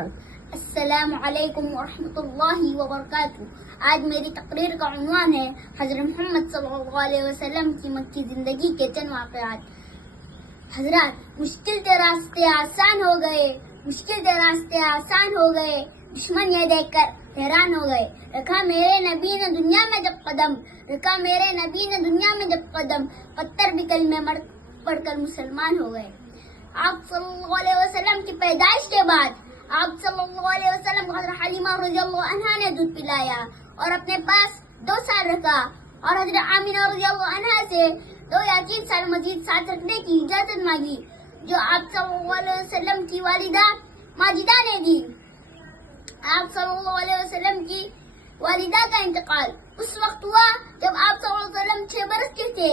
السلام علیکم ورحمۃ اللہ وبرکاتہ۔ آج میری تقریر کا عنوان ہے حضرت محمد صلی اللہ علیہ وسلم کی مکی زندگی کے چند واقعات۔ حضرات، مشکل کے راستے آسان ہو گئے، مشکل کے راستے آسان ہو گئے، دشمن یہ دیکھ کر حیران ہو گئے۔ رکھا میرے نبی نے دنیا میں جب قدم، رکھا میرے نبی نے دنیا میں جب قدم، پتھر بھی کلمے پڑھ کر مسلمان ہو گئے۔ آپ صلی اللہ علیہ وسلم کی پیدائش کے بعد آپ صلی اللہ علیہ وسلم کو حضرت حلیمہ رضی اللہ عنہا نے دودھ پلایا اور اپنے پاس 2 سال رکھا، اور حضرت آمینہ رضی اللہ عنہا سے 2 یا 3 سال مزید ساتھ رکھنے کی اجازت مانگی، جو آپ صلی اللہ علیہ وسلم کی والدہ ماجدہ نے دی۔ آپ صلی اللہ علیہ وسلم کی والدہ کا انتقال اس وقت ہوا جب آپ صلی اللہ علیہ وسلم 6 برس کے تھے۔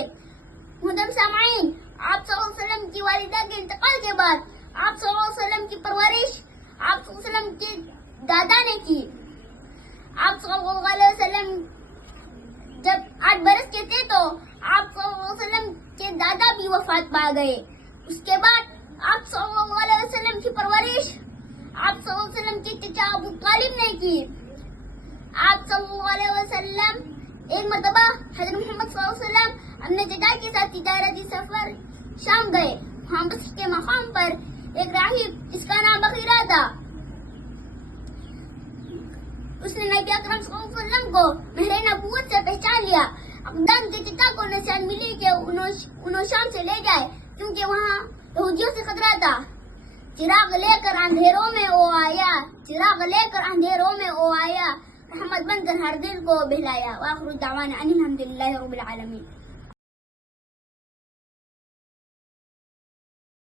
محترم سامعین، آپ صلی اللہ علیہ وسلم کی والدہ کے انتقال کے بعد آپ صلی اللہ علیہ وسلم کی پرورش آپ صلی اللہ علیہ وسلم کے دادا نے کی۔ آپ صلی اللہ علیہ وسلم جب 8 برس کے تھے تو آپ صلی اللہ علیہ وسلم کے دادا بھی وفات پا گئے۔ اس کے بعد آپ صلی اللہ علیہ وسلم کی پرورش آپ صلی اللہ علیہ وسلم کے چچا ابو طالب نے کی۔ آپ صلی اللہ علیہ وسلم ایک مرتبہ حضرت محمد صلی اللہ علیہ وسلم اپنے چچا کے ساتھ تجارتی سفر شام گئے۔ وہاں بصرہ کے مقام پر ایک راہب جس کا نام بخیرہ تھا، اس نے نبی اکرم صلی اللہ علیہ وسلم کو مہر نبوت سے پہچان لیا۔ اقدام کے چچا کو نصیحت ملی کہ انہوں شام سے لے جائے، کیونکہ وہاں یہودیوں سے خطرہ تھا۔ چراغ لے کر اندھیروں میں وہ آیا، چراغ لے کر اندھیروں میں وہ آیا، رحمت بن کر ہر دل کو بہلایا۔ وآخر دعوانا ان الحمد للہ رب العالمین۔